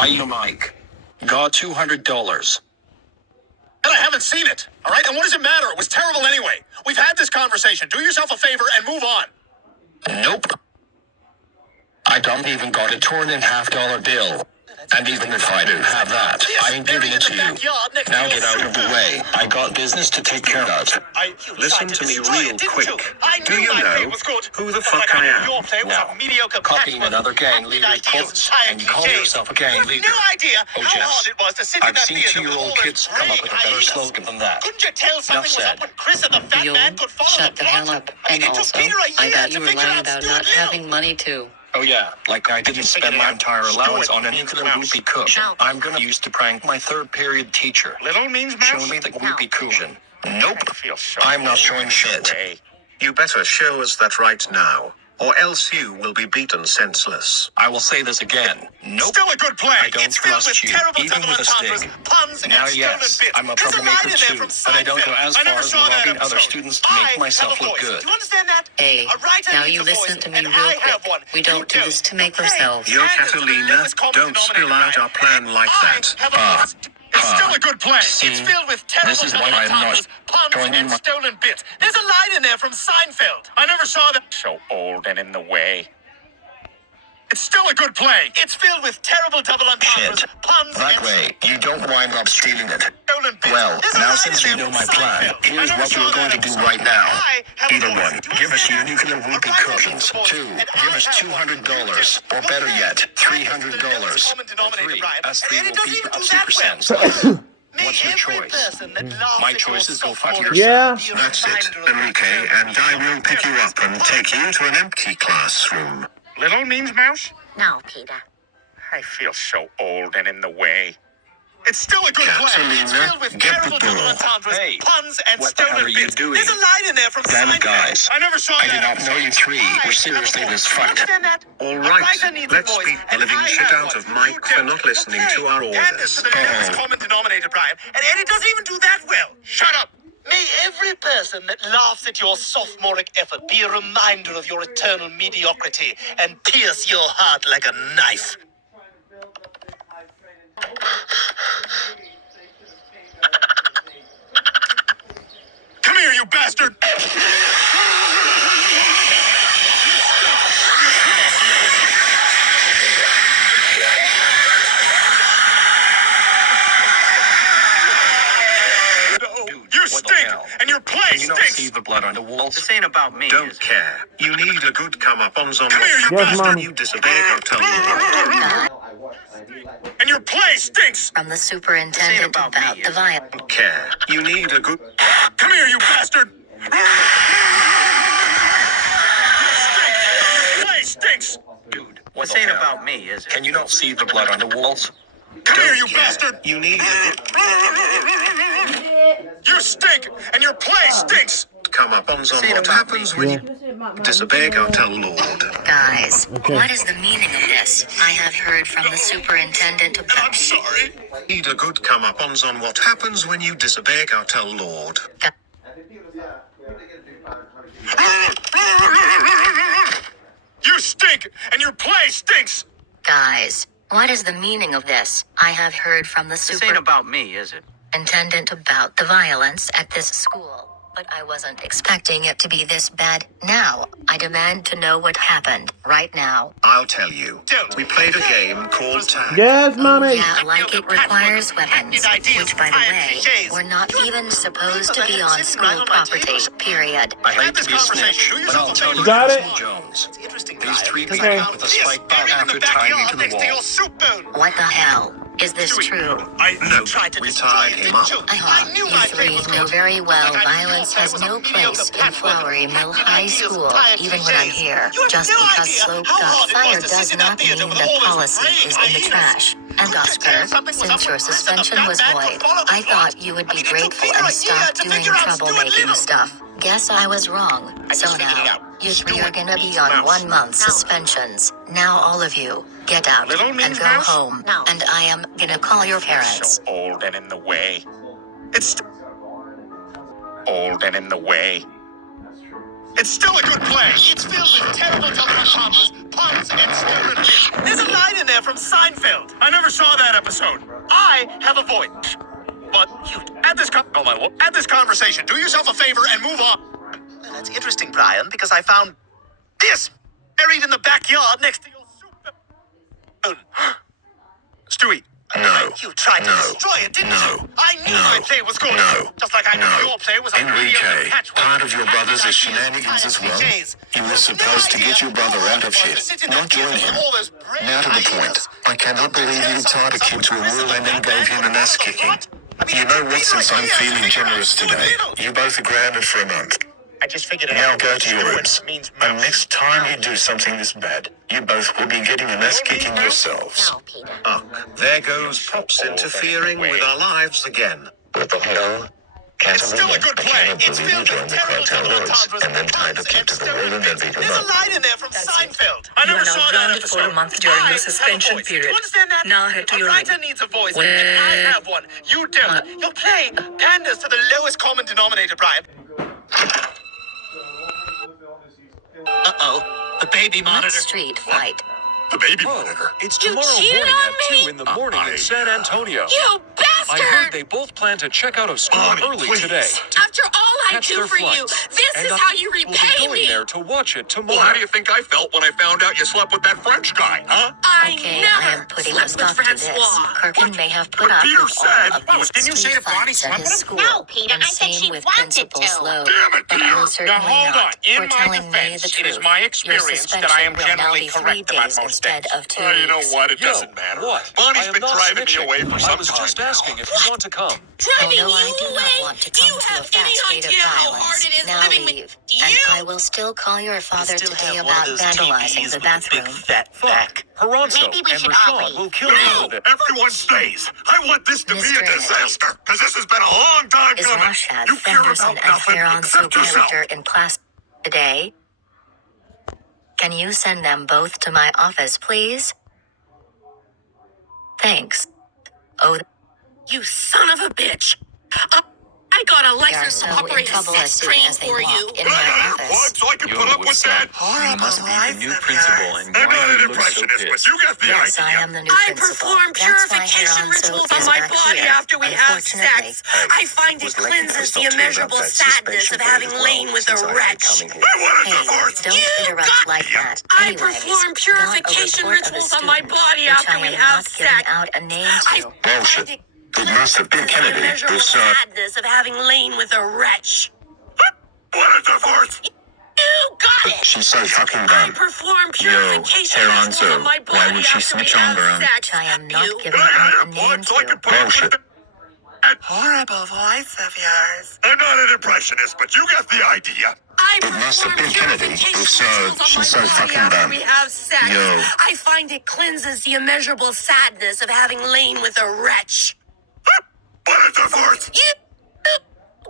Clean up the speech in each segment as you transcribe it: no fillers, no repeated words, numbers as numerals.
I Mike. Got $200. And I haven't seen it. All right? And what does it matter? It was terrible anyway. We've had this conversation. Do yourself a favor and move on. Nope. I don't even got a torn in $half bill. And even if I do have that, I ain't giving it to you. Now get out of the way. I got business to take care of. Listen to me real quick. Do you know who the fuck I am? Now, copying another gang leader's quotes and call yourself a gang leader. No idea Oh, how Jess, hard it was to sit in I've that seen theater with 2-year-old all kids those come up with a great better ideas. slogan than that. Couldn't you tell something was said. up when Chris and the fat You'll man could follow shut the the plot? hell up. I mean, And it took also, Peter a I year bet to you were figure lying out about Stuart not Little. having money too. Oh yeah, like I didn't spend my entire allowance on a nuclear whoopee cushion. I'm gonna use to prank my third period teacher. Little means Show mouse? me the whoopee cushion. Nope. I feel so I'm not old showing in a shit. way. You better show us that right now, or else you will be beaten senseless. I will say this again. Nope. Still a good play. I don't It's filled with trust you, terrible even double with a entendres, stick. puns, Now, and yes, stolen bits. I'm a There's line troublemaker in there too, from but I don't go Seinfeld. as I far never as saw that robbing other episode. students to I make myself have a look voice. good. Do you understand that? Hey, A writer now needs you a voice, listen to me and real I have quick. one. We don't do this to make Okay. ourselves. Yo, And it's the Catalina, lowest common don't spill denominator, out our Brian. plan like I that. have a voice. It's still a good play. See, It's filled with terrible this is why double I'm not entendres, puns, joining and my- stolen bits. There's a line in there from Seinfeld. I never saw that. So old and in the way. It's still a good play. It's filled with terrible double entendres, Shit. puns, That and way, you don't wind up stealing it. stolen bits. Well, There's a now line since in you there know from my plan, Seinfeld. I here's never what saw we're going that to do episode. right now. I have a Either voice. one, Do you give us your understand nuclear that? whoopee A writer cushions. needs a voice, 2, and give I us have $200. one. Or better Okay. yet, And $300. it's the common denominator, 3, Brian. us And 3 it will doesn't beat even up do that Super well. Sens. What's your Every choice? person that laughs My at choice your is go fuck sophomoric yourself. Yeah. That's it, Enrique, and I will pick you up and take you to an empty classroom. Little means mouse? No, Peter. I feel so old and in the way. It's still a good play. Catalina, It's filled with get terrible the double ball. entendres, Hey, puns, and what the hell stolen are you bits. doing? There's a line in there from Damn it, Seinfeld. guys. I never saw I that did not know you three were seriously this You fight. understand that? All A right, writer needs a let's voice, beat the and living I shit have out one. of Mike You for don't. not listening Okay. to our And it's orders. the lowest common denominator, Brian. And Eddie doesn't even do that well. Shut up. May every person that laughs at your sophomoric effort be a reminder of your eternal mediocrity and pierce your heart like a knife. Come here, you bastard! You What the stink, hell? and your play Can you not see stinks. the blood on the walls? This ain't about me. Don't care. You need a good come-up-ons on Come here, you what Yes, happens when Mommy. you disobey hotel law. And your play stinks. From the superintendent about about me, the is it? violence. Don't care. You need a good... Come here, you bastard. Your play stinks. Dude, what This the ain't hell? about me, is it? Can you not see the blood on the walls? Come here, Don't you care. bastard. You need a good You stink, and your play stinks. come-up-ons on This ain't what about happens when you disobey hotel lord. Guys, Okay. what is the meaning of this? I have heard from the superintendent And I'm about... sorry. Need a good come-up-ons on what happens when you disobey hotel lord. You stink, and your play stinks. Guys, what is the meaning of this? I have heard from the This ain't about me, is it? superintendent about the violence at this school. But I wasn't expecting it to be this bad. Now, I demand to know what happened, right now. I'll tell you. We played a game called tag. Yes, Oh, mommy. yeah, like it requires weapons. Which, by the way, we're not even supposed to be on school property, period. I hate to be a snitch, but I'll tell you, Got Mr. it? Jones. Interesting. These three Okay. came up with a spike bomb after tying me to the wall. soup spoon. What the hell? Is this true? No, tried to we destroy tied it, him didn't up. you? I knew you my three fate was know good. very well But I knew violence I has was a no mediocre place in platformer. Flowery Mill Acting High ideas, School, tired even when I'm cliches. here. You have Just no because idea Slope how got hard it was fired to sit does in that not theater mean with that all those policy brave is in the hyenas. trash. And Couldn't you Oscar, tell something was since up your with Chris and the suspension fat was man could void, follow the I plot? thought you would I be mean, it took grateful Peter and a year stop to doing figure out Stuart troublemaking Little. stuff. Guess I was wrong. I So just figured it now, out. you three are Stuart gonna means be on mouse. 1 month suspensions. Now all of you, get out Little and means go mouse? home. No. And I am gonna call your parents. So old and in the way. It's old and in the way. It's still a good play. It's filled with terrible double entendres, puns, and slurred bits. There's a line in there from Seinfeld. I never saw that episode. I have a voice. But you, add this conversation. Do yourself a favor and move on. Well, that's interesting, Brian, because I found this buried in the backyard next to your soup. Stewie. No. You tried to destroy it, didn't you? I knew my play was good. Just like I knew your play was a Enrique, patchwork. part of your brother's is shenanigans as well. You were supposed to get your brother out of shit, not join him. Now to the point. I cannot believe you tied a kid to a wall and then gave him an ass kicking. You know what, since I'm feeling generous today, you both are grounded for a month. I just figured it Now out. go to your rooms. Means And next time you do something this bad, you both will be getting an ass kicking yourselves. No, Peter. Ugh, there goes Pops interfering with our lives again. What the hell? Can't It's still a good play. It's filled with terrible double entendres, and then tied a kid to the wall and then beat him There's a up. line in there from Seinfeld. I You never are saw now that grounded episode. for a month during I your have a suspension voice. period. Do you understand that? Now head to your A writer room. needs a voice. Well- I have one. You don't. Your play panders to the lowest common denominator, Brian. Uh-oh. The baby What monitor. street fight? The baby Oh, monitor. it's You tomorrow cheated morning on at me? 2 in the morning in San Antonio. You I heard bastard! they both plan to check out of school Bonnie, early please. today. After all I Catch do their for you, flights. this And is I how you will be repay going me! there to watch it tomorrow. Well, how do you think I felt when I found out you slept with that French guy, huh? I Okay, never I am putting a slept with stop to this. Francois. Kirkin may have put But up Peter with said- all of Oh, these didn't you say street that Bonnie fights at slept his with school. No, Peter, and I said same she with wanted Principal to. Sloan. Damn it, But Peter. I will certainly Now, hold not on. In for my telling me defense, the it truth. is my Your experience that I am suspension will now generally be 3 correct about days most instead things. of 2 Well, you know weeks. what? It Yo, doesn't matter. what? Bonnie's I am been not driving snitching. me away for some I was just time now. asking if you want to come. Driving you Although I do away? not want to Do come you to a have any fast state of idea how hard violence, it is now living with leave. you? And I will still call your father Still today have one of about those vandalizing TVs the with bathroom. big fat back. Haranzo Maybe we and should all Rashad leave. will kill you No, with it. everyone stays. I want this to be a Mr. disaster, because this has been a long time Is coming. Rashad You care Fenderson about and nothing Heron's except yourself. character in class today? Can you send them both to my office, please? Thanks. Oh, You son of a bitch! I got a they are license so to in operate a trouble as sex soon train as they for you. walk in But I my got your office. plug so I can Yo, put up with what's that. up? You must be the new principal, and I'm why not do an you look so impressionist, but pissed? you got the Yes, I idea. am the new I principal. perform That's why purification Heronzo rituals on is my back body here. after we have Unfortunately, sex. I find it cleanses the immeasurable sadness of having lain with a wretch. I want a Hey, divorce. don't You interrupt got- like that. I Anyways, perform got a purification report of a rituals on my student, body which after I we am have not giving sex. out a name I to. Bullshit. find it It must have been the Kennedy. immeasurable Who saw sadness of having lain with a wretch. What a divorce. You got it! She's so fucking I dumb. perform purification rituals Heronzo, on my body why would she after snitch we on have her own? sex. I am not You- giving But I got out a your name plug so I can to. put up with Bullshit. that. Horrible voice of yours. I'm not an impressionist, but you got the idea. I It must have perform been Kennedy. purification If so, rituals on she's my so body fucking after dumb. we have sex. Yo. I find it cleanses the immeasurable sadness of having lain with a wretch. What a divorce. You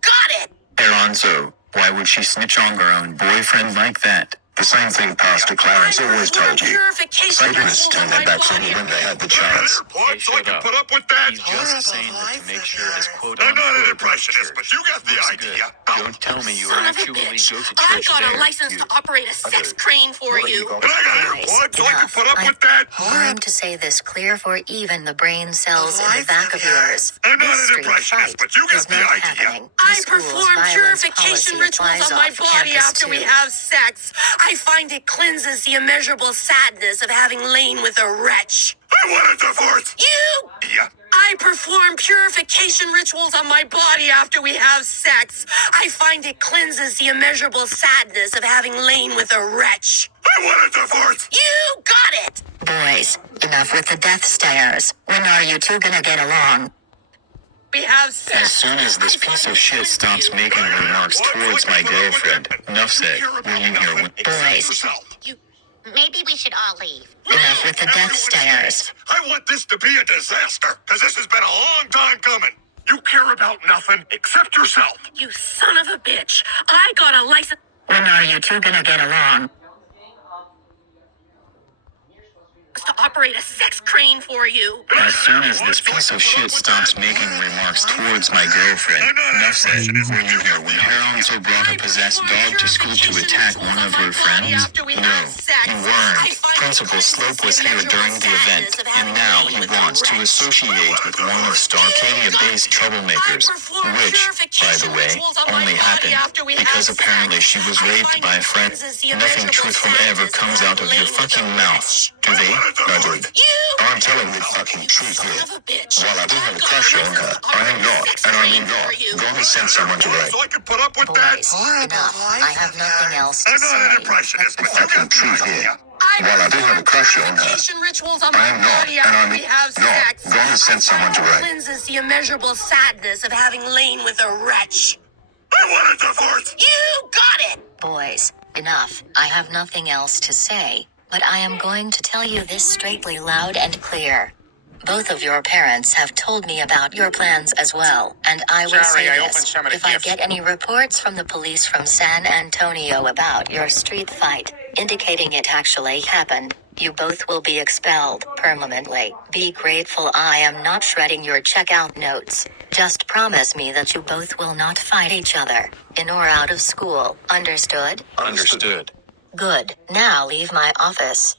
got it! Heronzo, why would she snitch on her own boyfriend like that? The same thing Pastor Clarence always told you. Satanists turned their backs on you when they had the I got chance. your plug Hey, so I shut can up. put up with that. He's just saying that to make sure his quote I'm not an unquote impressionist, but you got the looks idea. good. Don't tell me you Son of a actually bitch. go to I church got a there. license You- to operate a sex train for you. But I got your Boys, plug so I can enough. put up I'm with that. trying to say this clear for even the brain cells in the back of yours. I'm not This an street impressionist, fight but you got is the not idea. happening. I The school's perform violence purification policy rituals applies on my off body campus, after we too. have sex. I find it cleanses the immeasurable sadness of having lain with a wretch. I want a divorce. You! Yeah. I perform purification rituals on my body after we have sex. I find it cleanses the immeasurable sadness of having lain with a wretch. I want a divorce. You got it! Boys, enough with the death stares. When are you two gonna get along? We have sex. As soon as this piece of shit stops making remarks towards my girlfriend, enough said. Will you hear what? Boys, Maybe we should all leave. enough with the death stares. I want this to be a disaster, because this has been a long time coming. You care about nothing except yourself. You son of a bitch. I got a license. When are you two gonna get along? to operate a sex crane for you. As soon as this piece of shit stops making remarks towards my girlfriend, enough said. Were you here when Heronzo brought a possessed dog to school to attack one of her friends? No, you weren't. Principal Slope was here during the event, and now he wants to associate with one of Starcadia-based troublemakers, which, by the way, only happened because apparently she was raped by a friend. Nothing truthful ever comes out of your fucking mouth, do they? Nudged. I'm telling the fucking truth here. While I do have a crush on her, I am not, and I mean not, going to send someone to write. So I can put up with that? Boys, enough. I have nothing else to I'm not an say. impressionist, The but fucking truth here. While I do have a crush on her, Rituals on I my am not, body and after I'm we have not sex. going to send someone to write. Cleanses the immeasurable sadness of having lain with a wretch. I want a divorce! You got it! Boys, enough. I have nothing else to say, but I am going to tell you this straightly loud and clear. Both of your parents have told me about your plans as well, and I will say this. If I get any reports from the police from San Antonio about your street fight, indicating it actually happened, you both will be expelled permanently. Be grateful I am not shredding your checkout notes. Just promise me that you both will not fight each other, in or out of school. Understood? Understood. Good. Now leave my office.